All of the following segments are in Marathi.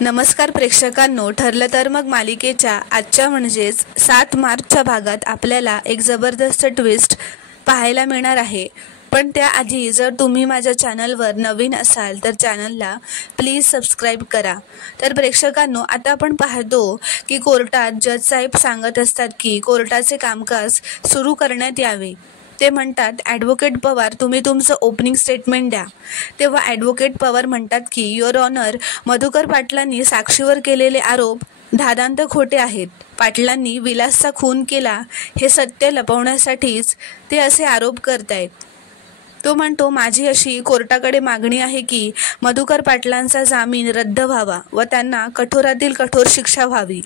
नमस्कार प्रेक्षकांनो, ठरलं तर मग मालिकेच्या आजच्या म्हणजेच 7 मार्चच्या भागात आपल्याला एक जबरदस्त ट्विस्ट पाहायला मिळणार आहे. पण त्याआधी जर तुम्ही माझ्या चॅनलवर नवीन असाल तर चॅनलला प्लीज सबस्क्राईब करा. तर प्रेक्षकांनो, आता आपण पाहतो की कोर्टात जज साहेब सांगत असतात की कोर्टाचे कामकाज सुरू करण्यात यावे. ते म्हणतात, ॲडव्होकेट पवार तुम्ही तुमचं ओपनिंग स्टेटमेंट द्या. तेव्हा ॲडव्होकेट पवार म्हणतात की युअर ऑनर, मधुकर पाटलांनी साक्षीवर केलेले आरोप धादांत खोटे आहेत. पाटलांनी विलासचा खून केला हे सत्य लपवण्यासाठीच ते असे आरोप करतायत. तो म्हणतो, माझी अशी कोर्टाकडे मागणी आहे की मधुकर पाटलांचा जामीन रद्द व्हावा व त्यांना कठोरातील कठोर शिक्षा व्हावी.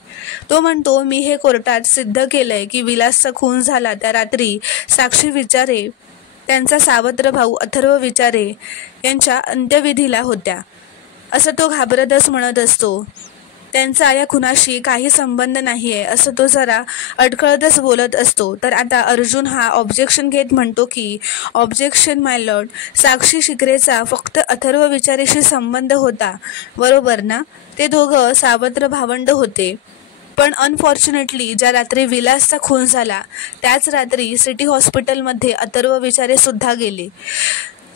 तो म्हणतो, मी हे कोर्टात सिद्ध केलंय की विलासचा खून झाला त्या रात्री साक्षी विचारे त्यांचा सावत्र भाऊ अथर्व विचारे यांच्या अंत्यविधीला होत्या, असं तो घाबरतच म्हणत असतो. त्यांचा या खुनाशी काही संबंध नाहीये असं तो जरा अडखळतच बोलत असतो. तर आता अर्जुन हा ऑब्जेक्शन घेत म्हणतो की ऑब्जेक्शन माय लॉर्ड, साक्षी शिकरेचा फक्त अथर्व विचारेशी संबंध होता, बरोबर ना? ते दोघं सावत्र भावंड होते. पण अनफॉर्च्युनेटली ज्या रात्री विलासचा खून झाला त्याच रात्री सिटी हॉस्पिटलमध्ये अथर्व विचारे सुद्धा गेले.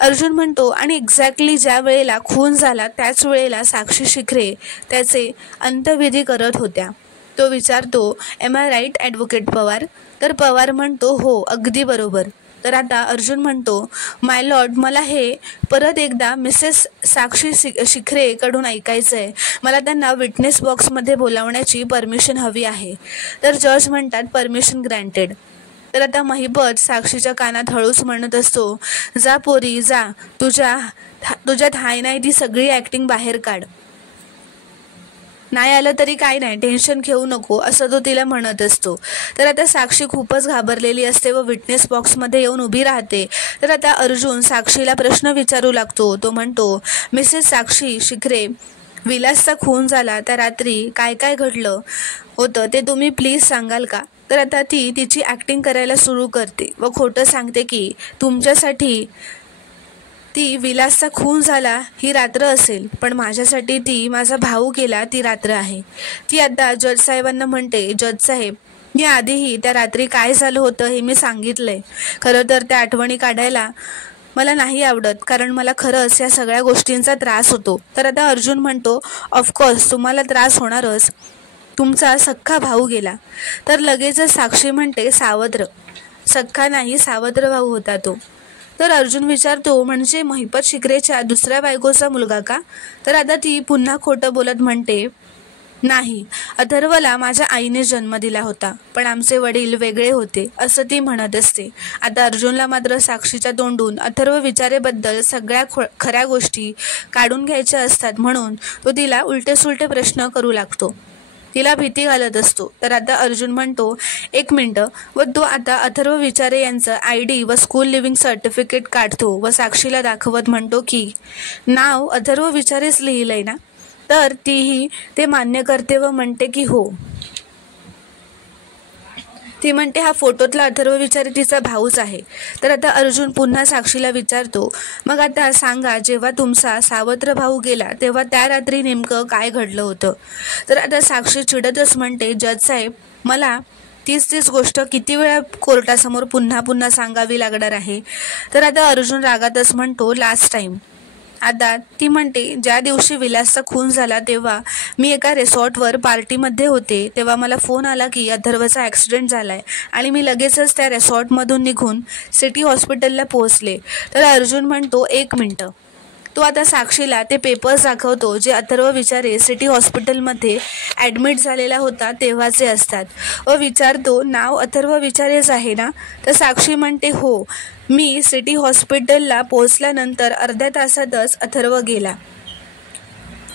अर्जुन म्हणतो, आणि एक्झॅक्टली ज्या वेळेला खून झाला त्याच वेळेला साक्षी शिखरे त्याचे अंत्यविधी करत होत्या. तो विचारतो, am I right advocate Pawar? तर पवार म्हणतो, हो अगदी बरोबर. तर आता अर्जुन म्हणतो, माय लॉर्ड, मला हे परत एकदा मिसेस साक्षी शिखरेकडून ऐकायचं आहे. मला त्यांना विटनेस बॉक्समध्ये बोलावण्याची परमिशन हवी आहे. तर जज म्हणतात, परमिशन ग्रँटेड. तर आता महिपत साक्षीच्या कानात हळूच म्हणत असतो, जा पोरी जा, तुझ्यात हाय नाही ती सगळी ॲक्टिंग बाहेर काढ. नाही आलं तरी काय नाही, टेन्शन घेऊ नको, असं तो तिला म्हणत असतो. तर आता साक्षी खूपच घाबरलेली असते व विटनेस बॉक्समध्ये येऊन उभी राहते. तर आता अर्जुन साक्षीला प्रश्न विचारू लागतो. तो म्हणतो, मिसेस साक्षी शिखरे, विलासचा खून झाला त्या रात्री काय काय घडलं होतं ते तुम्ही प्लीज सांगाल का? तर आता ती तिची ॲक्टिंग करायला सुरू करते व खोटं सांगते की तुमच्यासाठी ती विलासचा खून झाला ही रात्र असेल, पण माझ्यासाठी ती माझा भाऊ गेला ती रात्र आहे. ती आता जज साहेबांना म्हणते, जज साहेब, मी आधीही त्या रात्री काय झालं होतं हे मी सांगितलंय. खरं तर त्या आठवणी काढायला मला नाही आवडत, कारण मला खरंच या सगळ्या गोष्टींचा त्रास होतो. तर आता अर्जुन म्हणतो, ऑफकोर्स तुम्हाला त्रास होणारच, तुमचा सख्खा भाऊ गेला. तर लगेचच साक्षी म्हणते, सावत्र? सख्खा नाही, सावत्र भाऊ होता तो. तर अर्जुन विचारतो, म्हणजे महिपत शिकरेच्या दुसऱ्या बायकोचा मुलगा का? तर आता ती पुन्हा खोटं बोलत म्हणते, नाही, अथर्वला माझ्या आईने जन्म दिला होता, पण आमचे वडील वेगळे होते, असं ती म्हणत असते. आता अर्जुनला मात्र साक्षीच्या तोंडून अथर्व विचारेबद्दल सगळ्या खऱ्या गोष्टी काढून घ्यायच्या असतात, म्हणून तो तिला उलटे सुलटे प्रश्न करू लागतो, तिला भीती घालत असतो. तर आता अर्जुन म्हणतो, एक मिनटं, व तो आता अथर्व विचारे यांचं ID व स्कूल लिव्हिंग सर्टिफिकेट काढतो व साक्षीला दाखवत म्हणतो की नाव अथर्व विचारेच लिहिलंय ना? तर तीही ते मान्य करते व म्हणते की हो. ती म्हणते, हा फोटोतला अथर्व विचारे तिचा भाऊच आहे. तर आता अर्जुन पुन्हा साक्षीला विचारतो, मग आता सांगा, जेव्हा तुमचा सावत्र भाऊ गेला तेव्हा त्या रात्री नेमकं काय घडलं होतं? तर आता साक्षी चिडतच म्हणते, जज साहेब, मला तीच गोष्ट किती वेळा कोर्टासमोर पुन्हा सांगावी लागणार आहे? तर आता अर्जुन रागातच म्हणतो, लास्ट टाईम. आता ती म्हणते, ज्या दिवशी विलासचा खून झाला तेव्हा मी एका रिसॉर्टवर पार्टीमध्ये होते, तेव्हा मला फोन आला की अथर्वचा ॲक्सिडेंट झालाय आणि मी लगेचच त्या रिसॉर्टमधून निघून सिटी हॉस्पिटलला पोहोचले. तर अर्जुन म्हणतो, एक मिनटं. तो आता साक्षीला ते पेपर्स दाखवतो जे अथर्व विचारे सिटी हॉस्पिटलमध्ये ॲडमिट झालेला होता तेव्हाचे असतात व विचारतो, नाव अथर्व विचारेच आहे ना? तर साक्षी म्हणते, हो, मी सिटी हॉस्पिटलला पोहोचल्यानंतर अर्ध्या तासातच अथर्व गेला.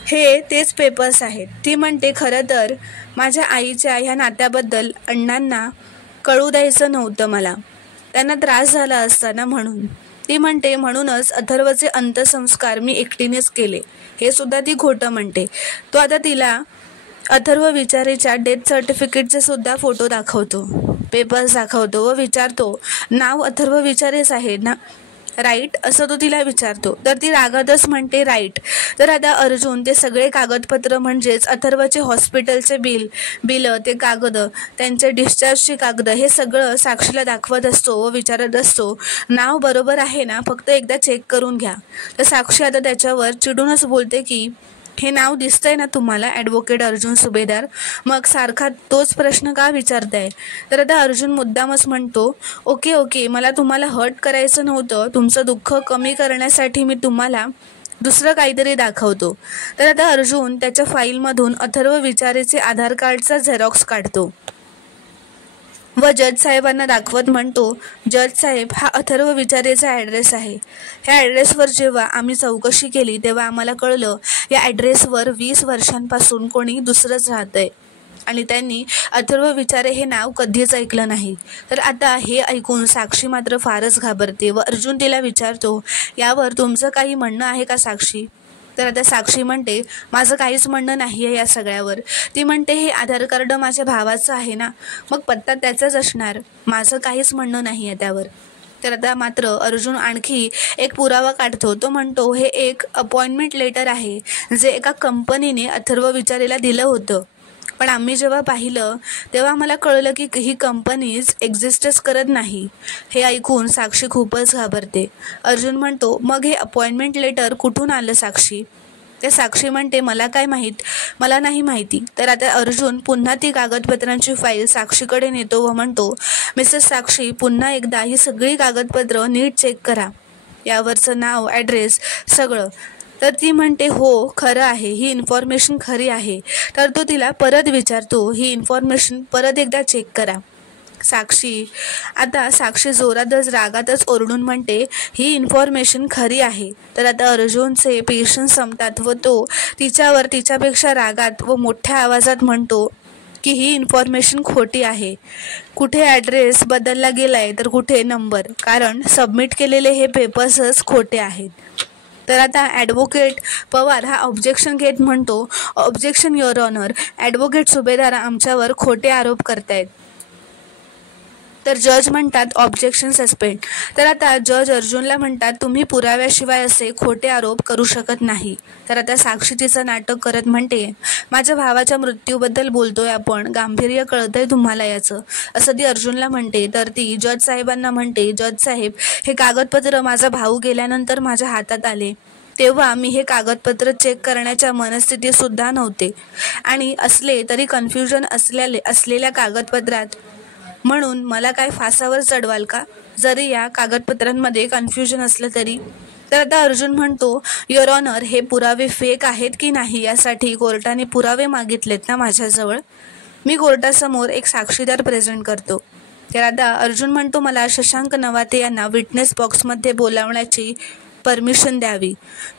हे तेच पेपर्स आहेत. ती म्हणते, खरं तर माझ्या आईच्या ह्या नात्याबद्दल अण्णांना कळू द्यायचं नव्हतं मला, त्यांना त्रास झाला असता ना म्हणून. ती म्हणते, म्हणूनच अथर्वचे अंत्यसंस्कार मी एकटीनेच केले. हे सुद्धा ती खोटं म्हणते. तो आता तिला अथर्व विचारेच्या डेथ सर्टिफिकेटचे सुद्धा फोटो दाखवतो, पेपर्स दाखवतो व विचारतो, नाव अथर्व विचारेच आहे ना? राईट असं तो तिला विचारतो. तर ती रागातच म्हणते राईट. तर आता अर्जुन ते सगळे कागदपत्र म्हणजेच अथर्वचे हॉस्पिटलचे बिल ते कागद, त्यांचे डिस्चार्जची कागद हे सगळं साक्षीला दाखवत असतो व विचारत असतो, नाव बरोबर आहे ना, फक्त एकदा चेक करून घ्या. तर साक्षी आता त्याच्यावर चिडूनच बोलते की हे नाव दिसतंय ना तुम्हाला, ॲडव्होकेट अर्जुन सुभेदार, मग सारखा तोच प्रश्न का विचारताय. तर आता अर्जुन मुद्दामच म्हणतो, ओके मला तुम्हाला हर्ट करायचं नव्हतं, तुमचं दुःख कमी करण्यासाठी मी तुम्हाला दुसरं काहीतरी दाखवतो. तर आता अर्जुन त्याच्या फाईलमधून अथर्व विचारेचे आधार कार्डचा झेरॉक्स काढतो व जज साहेबांना दाखवत म्हणतो, जज साहेब, हा अथर्व विचारेचा ॲड्रेस आहे. ह्या ॲड्रेसवर जेव्हा आम्ही चौकशी केली तेव्हा आम्हाला कळलं या ॲड्रेसवर 20 वर्षांपासून कोणी दुसरंच राहतंय आणि त्यांनी अथर्व विचारे हे नाव कधीच ऐकलं नाही. तर आता हे ऐकून साक्षी मात्र फारच घाबरते व अर्जुन तिला विचारतो, यावर तुमचं काही म्हणणं आहे का साक्षी. तर आता साक्षी म्हणते, माझं काहीच म्हणणं नाही आहे या सगळ्यावर. ती म्हणते, हे आधार कार्ड माझ्या भावाचं आहे ना, मग पत्ता त्याचाच असणार, माझं काहीच म्हणणं नाही आहे त्यावर. तर आता मात्र अर्जुन आणखी एक पुरावा काढतो. तो म्हणतो, हे एक अपॉइंटमेंट लेटर आहे जे एका कंपनीने अथर्व विचारेला दिलं होतं, पण आम्ही जेव्हा पाहिलं तेव्हा मला कळलं की ही कंपनीज एक्झिस्टच करत नाही. हे ऐकून साक्षी खूपच घाबरते. अर्जुन म्हणतो, मग हे अपॉइंटमेंट लेटर कुठून आलं साक्षी. ते साक्षी म्हणते, मला काय माहीत, मला नाही माहिती. तर आता अर्जुन पुन्हा ती कागदपत्रांची फाईल साक्षीकडे नेतो व म्हणतो, मिसेस साक्षी, पुन्हा एकदा ही सगळी कागदपत्र नीट चेक करा, यावरचं नाव, ॲड्रेस सगळं. तर ती म्हणते, हो खरं आहे, ही इन्फॉर्मेशन खरी आहे. तर तो तिला परत विचारतो, ही इन्फॉर्मेशन परत एकदा चेक करा. साक्षी जोरातच रागातच ओरडून म्हणते, ही इन्फॉर्मेशन खरी आहे. तर आता अर्जुनचे पेशन्स संपतात व तो तिच्यावर तिच्यापेक्षा रागात व मोठ्या आवाजात म्हणतो की ही इन्फॉर्मेशन खोटी आहे. कुठे ॲड्रेस बदलला गेलाय तर कुठे नंबर, कारण सबमिट केलेले हे पेपर्सच खोटे आहेत. तर आता ॲडव्होकेट पवार हा ऑब्जेक्शन घेत म्हणतो, ऑब्जेक्शन युअर ऑनर, ॲडव्होकेट सुभेदार आमच्यावर खोटे आरोप करतायत. तर जज म्हणतात, ऑब्जेक्शन सस्पेंड. तर आता जज अर्जुनला म्हणतात, तुम्ही पुराव्याशिवाय असे खोटे आरोप करू शकत नाही. तर आता साक्षी तिचं नाटक करत म्हणते, माझ्या भावाच्या मृत्यूबद्दल बोलतोय आपण, गांभीर्य कळतंय तुम्हाला याचं, असं ती अर्जुनला म्हणते. तर ती जज साहेबांना म्हणते, जज साहेब, हे कागदपत्र माझा भाऊ गेल्यानंतर माझ्या हातात आले, तेव्हा मी हे कागदपत्र चेक करण्याच्या मनस्थितीत सुद्धा नव्हते, आणि असले तरी कन्फ्युजन असलेल्या कागदपत्रात, म्हणून मला काय फासावर चढवाल का, जरी या कागदपत्रांमध्ये कन्फ्युजन असलं तरी. तर आता अर्जुन म्हणतो, युअर ऑनर, हे पुरावे फेक आहेत की नाही यासाठी कोर्टाने पुरावे मागितलेत ना माझ्याजवळ, मी कोर्टासमोर एक साक्षीदार प्रेझेंट करतो. तर आता अर्जुन म्हणतो, मला शशांक नवाते यांना विटनेस बॉक्समध्ये बोलावण्याची परमिशन द्यावी.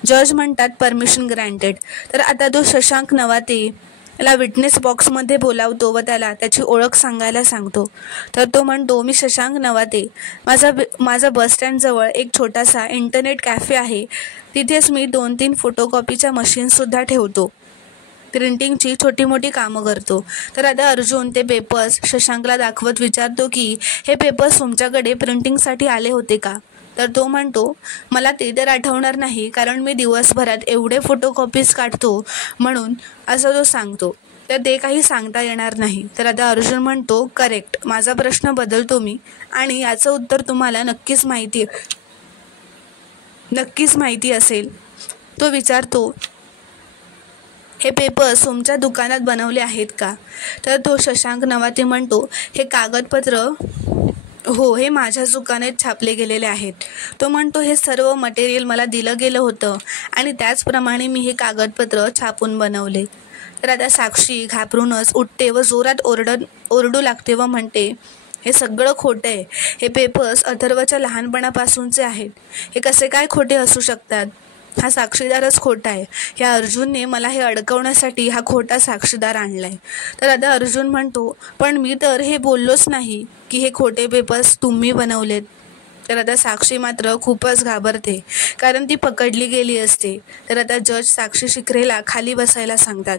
जज म्हणतात, परमिशन ग्रँटेड. तर आता तो शशांक नवाते याला विटनेस बॉक्समध्ये बोलावतो व त्याला त्याची ओळख सांगायला सांगतो. तर तो म्हणतो, मी शशांक नवाते, माझा बसस्टँडजवळ एक छोटासा इंटरनेट कॅफे आहे, तिथेच मी 2-3 फोटोकॉपीच्या मशीनसुद्धा ठेवतो, प्रिंटिंगची छोटी मोठी कामं करतो. तर आता अर्जुन ते पेपर्स शशांकला दाखवत विचारतो की हे पेपर्स तुमच्याकडे प्रिंटिंगसाठी आले होते का. तर तो म्हणतो, मला ते तर आठवणार नाही, कारण मी दिवसभरात एवढे फोटोकॉपीज काढतो म्हणून, असं तो सांगतो. तर ते काही सांगता येणार नाही. तर आता अर्जुन म्हणतो, करेक्ट, माझा प्रश्न बदलतो मी, आणि याचं उत्तर तुम्हाला नक्कीच माहिती असेल. तो विचारतो, हे पेपर्स तुमच्या दुकानात बनवले आहेत का. तर तो शशांक नवाते म्हणतो, हे कागदपत्र हो, हे माझ्या दुकानात छापले गेलेले आहेत. तो म्हणतो, हे सर्व मटेरियल मला दिलं गेलं होतं आणि त्याचप्रमाणे मी हे कागदपत्र छापून बनवले. तर आता साक्षी घाबरूनच उठते व जोरात ओरडू लागते व म्हणते, हे सगळं खोटं आहे, हे पेपर्स अथर्वच्या लहानपणापासूनचे आहेत, हे कसे काय खोटे असू शकतात, हा साक्षीदारच खोटा आहे, या अर्जुनने मला हे अडकवण्यासाठी हा खोटा साक्षीदार आणलाय. तर आता अर्जुन म्हणतो, पण मी तर हे बोललोच नाही की हे खोटे पेपर्स तुम्ही बनवलेत. तर आता साक्षी मात्र खूपच घाबरते, कारण ती पकडली गेली असते. तर आता जज साक्षी शिखरेला खाली बसायला सांगतात.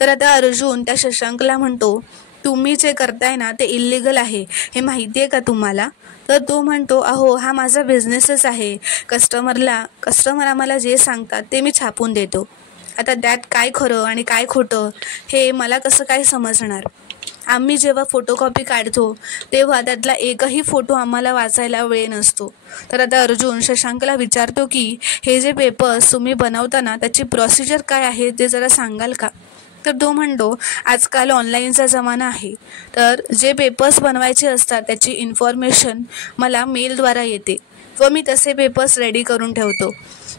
तर आता अर्जुन त्या शशांकला म्हणतो, तुम्ही जे करताय ना ते इल्लीगल आहे, हे माहिती आहे का तुम्हाला? तर तो म्हणतो, अहो हा माझा बिझनेसच आहे. कस्टमर आम्हाला जे सांगतात ते मी छापून देतो. आता त्यात काय खरं आणि काय खोटं हे मला कसं काय समजणार? आम्ही जेव्हा फोटोकॉपी काढतो तेव्हा त्यातला एकही फोटो आम्हाला वाचायला वेळ नसतो. तर आता अर्जुन शशांकला विचारतो की हे जे पेपर्स तुम्ही बनवताना त्याची प्रोसिजर काय आहे ते जरा सांगाल का? तर तो म्हणतो, आजकाल ऑनलाईनचा जमाना आहे, तर जे पेपर्स बनवायचे असतात त्याची इन्फॉर्मेशन मला मेलद्वारा येते व मी तसे पेपर्स रेडी करून ठेवतो.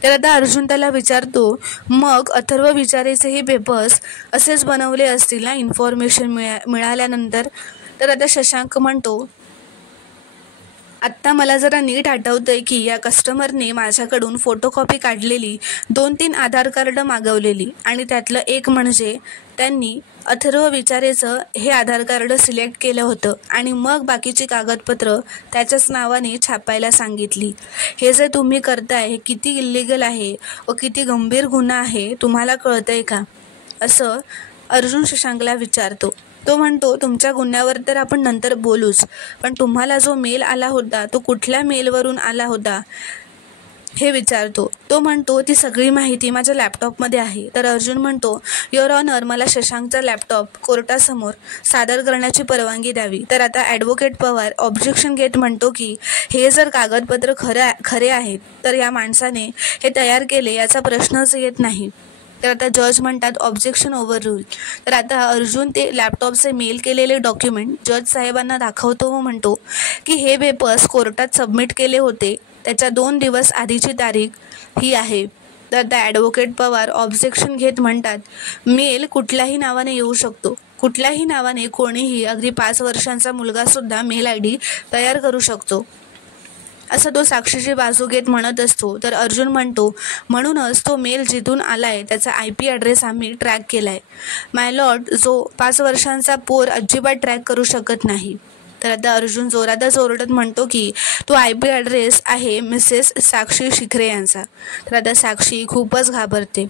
तर आता अर्जुन त्याला विचारतो, मग अथर्व विचारेचेही पेपर्स असेच बनवले असतील ना इन्फॉर्मेशन मिळाल्यानंतर? तर आता शशांक म्हणतो, आत्ता मला जरा नीट आठवतंय की या कस्टमरने माझ्याकडून फोटोकॉपी काढलेली 2-3 आधार कार्ड मागवलेली आणि त्यातलं एक म्हणजे त्यांनी अथर्व विचारेचं हे आधार कार्ड सिलेक्ट केलं होतं आणि मग बाकीची कागदपत्र त्याच्याच नावाने छापायला सांगितली. हे जे तुम्ही करताय हे किती इल्लीगल आहे व किती गंभीर गुन्हा आहे तुम्हाला कळतंय का? असं अर्जुन शशांकला विचारतो. तो म्हणतो, तुमच्या गुन्ह्यावर तर आपण नंतर बोलूच, पण तुम्हाला जो मेल आला होता तो कुठल्या मेलवरून आला होता हे विचारतो. तो म्हणतो, ती सगळी माहिती माझ्या लॅपटॉपमध्ये आहे. तर अर्जुन म्हणतो, युअर ऑनर, मला शशांकचा लॅपटॉप कोर्टासमोर सादर करण्याची परवानगी द्यावी. तर आता ॲडव्होकेट पवार ऑब्जेक्शन घेत म्हणतो की हे जर कागदपत्र खरे आहेत तर या माणसाने हे तयार केले याचा प्रश्नच येत नाही. तर आता जज म्हणतात, ऑब्जेक्शन ओव्हर रूल. तर आता अर्जुन ते लॅपटॉपचे मेल केलेले डॉक्युमेंट जज साहेबांना दाखवतो व म्हणतो की हे पेपर्स कोर्टात सबमिट केले होते त्याच्या 2 दिवस आधीची तारीख ही आहे. तर आता ॲडव्होकेट पवार ऑब्जेक्शन घेत म्हणतात, मेल कुठल्याही नावाने येऊ शकतो, कुठल्याही नावाने कोणीही, अगदी 5 वर्षांचा मुलगासुद्धा मेल ID तयार करू शकतो, असं तो साक्षीची बाजू घेत म्हणत असतो. तर अर्जुन म्हणतो, म्हणूनच तो मेल जिथून आलाय त्याचा IP ॲड्रेस आम्ही ट्रॅक केलाय. माय लॉर्ड, जो 5 वर्षांचा पोर अजिबात ट्रॅक करू शकत नाही. तर आता अर्जुन जोरातच ओरडत म्हणतो की तो IP ॲड्रेस आहे मिसेस साक्षी शिखरे यांचा. तर आता साक्षी खूपच घाबरते.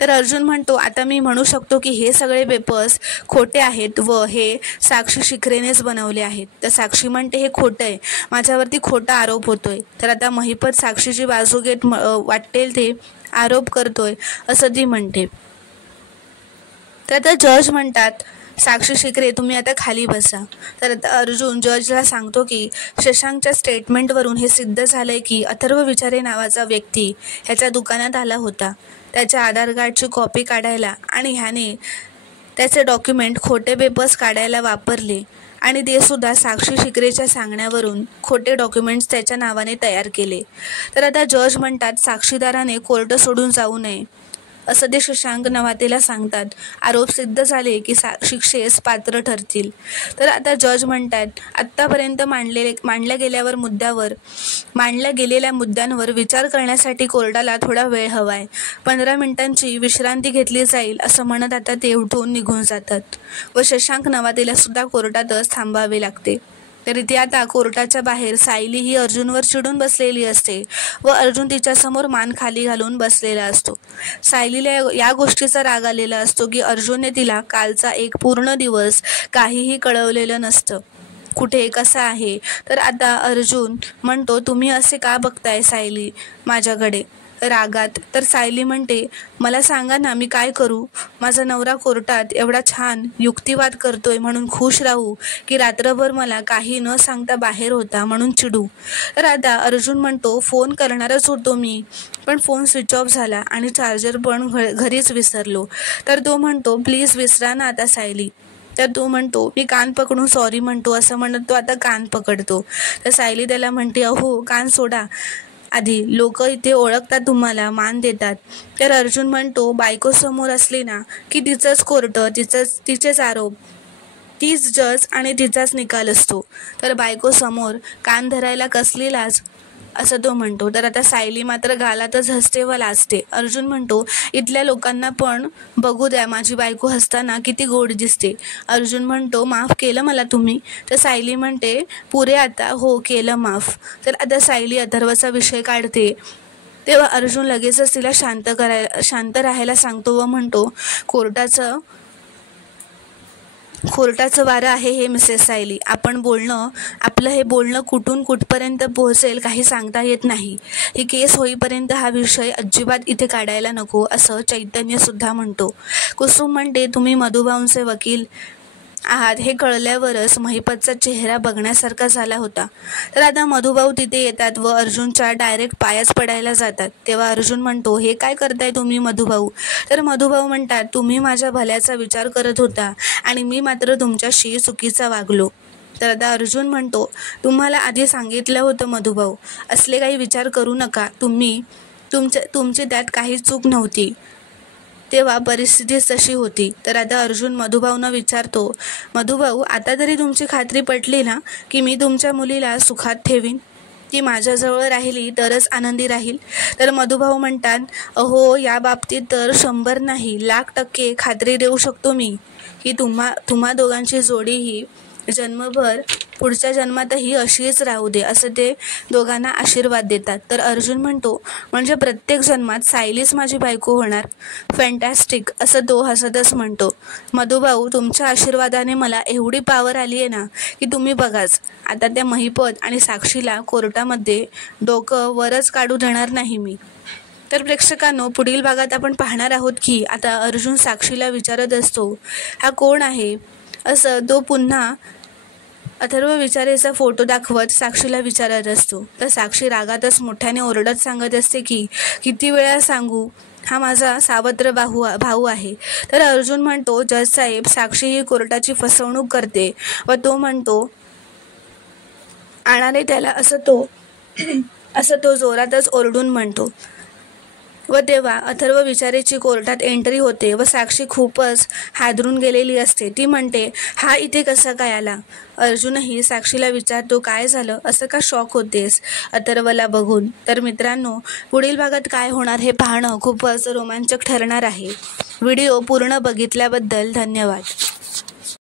तर अर्जुन म्हणतो, आता मी म्हणू शकतो की हे सगळे पेपर्स खोटे आहेत व हे साक्षी शिखरेनेच बनवले आहेत. तर साक्षी म्हणते, हे खोटं आहे, माझ्यावरती खोटा आरोप होतोय. तर आता महिपत साक्षीची बाजू घेत वाटेल ते आरोप करतोय असं ती म्हणते. तर आता जज म्हणतात, साक्षी शिखरे तुम्ही आता खाली बसा. तर आता अर्जुन जजला सांगतो की शशांकच्या स्टेटमेंटवरून हे सिद्ध झालंय की अथर्व विचारे नावाचा व्यक्ती ह्याच्या दुकानात आला होता त्याच्या आधार कार्डची कॉपी काढायला आणि ह्याने त्याचे डॉक्युमेंट खोटे पेपर्स काढायला वापरले आणि ते सुद्धा साक्षी शिखरेच्या सांगण्यावरून खोटे डॉक्युमेंट्स त्याच्या नावाने तयार केले. तर आता जज म्हणतात, साक्षीदाराने कोर्ट सोडून जाऊ नये असं ते शशांक नवातेला सांगतात. आरोप सिद्ध झाले की शिक्षेस पात्र ठरतील. तर आता जज म्हणतात, आत्तापर्यंत मांडल्या गेलेल्या मुद्द्यांवर विचार करण्यासाठी कोर्टाला थोडा वेळ हवाय. 15 मिनिटांची विश्रांती घेतली जाईल असं म्हणत आता ते उठून निघून जातात व शशांक नवातेला सुद्धा कोर्टातच थांबावे लागते. तर इथे आता कोर्टाच्या बाहेर सायली ही अर्जुनवर चिडून बसलेली असते व अर्जुन तिच्यासमोर मान खाली घालून बसलेला असतो. सायलीला या गोष्टीचा राग आलेला असतो की अर्जुनने तिला कालचा एक पूर्ण दिवस काहीही कळवलेलं नसतं, कुठे कसा आहे. तर आता अर्जुन म्हणतो, तुम्ही असे का बघताय सायली माझ्याकडे रागात? तर सायली म्हणते, मला सांगा ना मी काय करू? माझा नवरा कोर्टात एवढा छान युक्तिवाद करतोय म्हणून खुश राहू की रात्रभर मला काही न सांगता बाहेर होता म्हणून चिडू? तर आता अर्जुन म्हणतो, फोन करणारच होतो मी, पण फोन स्विच ऑफ झाला आणि चार्जर पण घरीच विसरलो. तर तो म्हणतो, प्लीज विसरा ना आता सायली. तर तो म्हणतो, मी कान पकडून सॉरी म्हणतो असं म्हणत तो आता कान पकडतो. तर सायली त्याला म्हणते, अहो कान सोडा आधी, लोक इथे ओळखतात, तुम्हाला मान देतात. तर अर्जुन म्हणतो, बायको समोर असली ना की तिचंच कोर्ट, तिचेच आरोप, तीच जज आणि तिचाच निकाल असतो. तर बायको समोर कान धरायला कसली लाज असं तो म्हणतो. तर आता सायली मात्र गालातच हसते व लाजते. अर्जुन म्हणतो, इथल्या लोकांना पण बघू द्या माझी बायको हसताना किती गोड दिसते. अर्जुन म्हणतो, माफ केलं मला तुम्ही? तर सायली म्हणते, पुरे आता, हो केलं माफ. तर आता सायली अथर्वचा विषय काढते तेव्हा अर्जुन लगेचच तिला शांत राहायला सांगतो व म्हणतो, कोर्टाचं कोर्टाचं वारं आहे हे मिसेस सायली. आपलं हे बोलणं कुठून कुठपर्यंत पोहोचेल काही सांगता येत नाही. ही केस होईपर्यंत हा विषय अजिबात इथे काढायला नको असं चैतन्यसुद्धा म्हणतो. कुसुम म्हणते, तुम्ही मधुभाऊंचे वकील आहात हे कळल्यावरच महिपतचा चेहरा बघण्यासारखा झाला होता. तर आता मधुभाऊ तिथे येतात व अर्जुनच्या डायरेक्ट पायाच पडायला जातात. तेव्हा अर्जुन म्हणतो, हे काय करताय तुम्ही मधुभाऊ? तर मधुभाऊ म्हणतात, तुम्ही माझ्या भल्याचा विचार करत होता आणि मी मात्र तुमच्याशी चुकीचा वागलो. तर आता अर्जुन म्हणतो, तुम्हाला आधी सांगितलं होतं मधुभाऊ, असले काही विचार करू नका. तुमची त्यात काही चूक नव्हती. तेव्हा परिस्थितीच तशी होती. तर आता अर्जुन मधुभाऊंना विचारतो, मधुभाऊ आता तरी तुमची खात्री पटली ना की मी तुमच्या मुलीला सुखात ठेवीन? ती माझ्याजवळ राहिली तरच आनंदी राहील. तर मधुभाऊ म्हणतात, अहो या बाबतीत तर 100 नाही 1,00,000% खात्री देऊ शकतो मी की तुम्हा दोघांची जोडी ही जन्मभर पुढच्या जन्मातही अशीच राहू दे असं ते दोघांना आशीर्वाद देतात. तर अर्जुन म्हणतो, म्हणजे प्रत्येक जन्मात सायलीच माझी बायको होणार? फॅन्टॅस्टिक असं तो हसतच म्हणतो. मधुभाऊ तुमच्या आशीर्वादाने मला एवढी पावर आली आहे ना की तुम्ही बघाच, आता त्या महिपत आणि साक्षीला कोर्टामध्ये डोकं वरच काढू देणार नाही मी. तर प्रेक्षकांनो, पुढील भागात आपण पाहणार आहोत की आता अर्जुन साक्षीला विचारत असतो, हा कोण आहे असं. तो पुन्हा अथर्व विचारेचा फोटो दाखवत साक्षीला विचारत असतो. तर साक्षी रागातच मोठ्याने ओरडत सांगत असते की किती वेळा सांगू, हा माझा सावत्र भाऊ आहे. तर अर्जुन म्हणतो, जज साहेब साक्षी ही कोर्टाची फसवणूक करते व तो म्हणतो आणारे त्याला असं तो जोरातच ओरडून म्हणतो. व तेव्हा अथर्व विचारेची कोर्टात एंट्री होते व साक्षी खूपच हादरून गेलेली असते. ती म्हणते, हा इथे कसा काय आला? अर्जुनही साक्षीला विचारतो, काय झालं, असं का शॉक होतेस अथर्वला बघून? तर मित्रांनो, पुढील भागात काय होणार हे पाहणं खूपच रोमांचक ठरणार आहे. व्हिडिओ पूर्ण बघितल्याबद्दल धन्यवाद.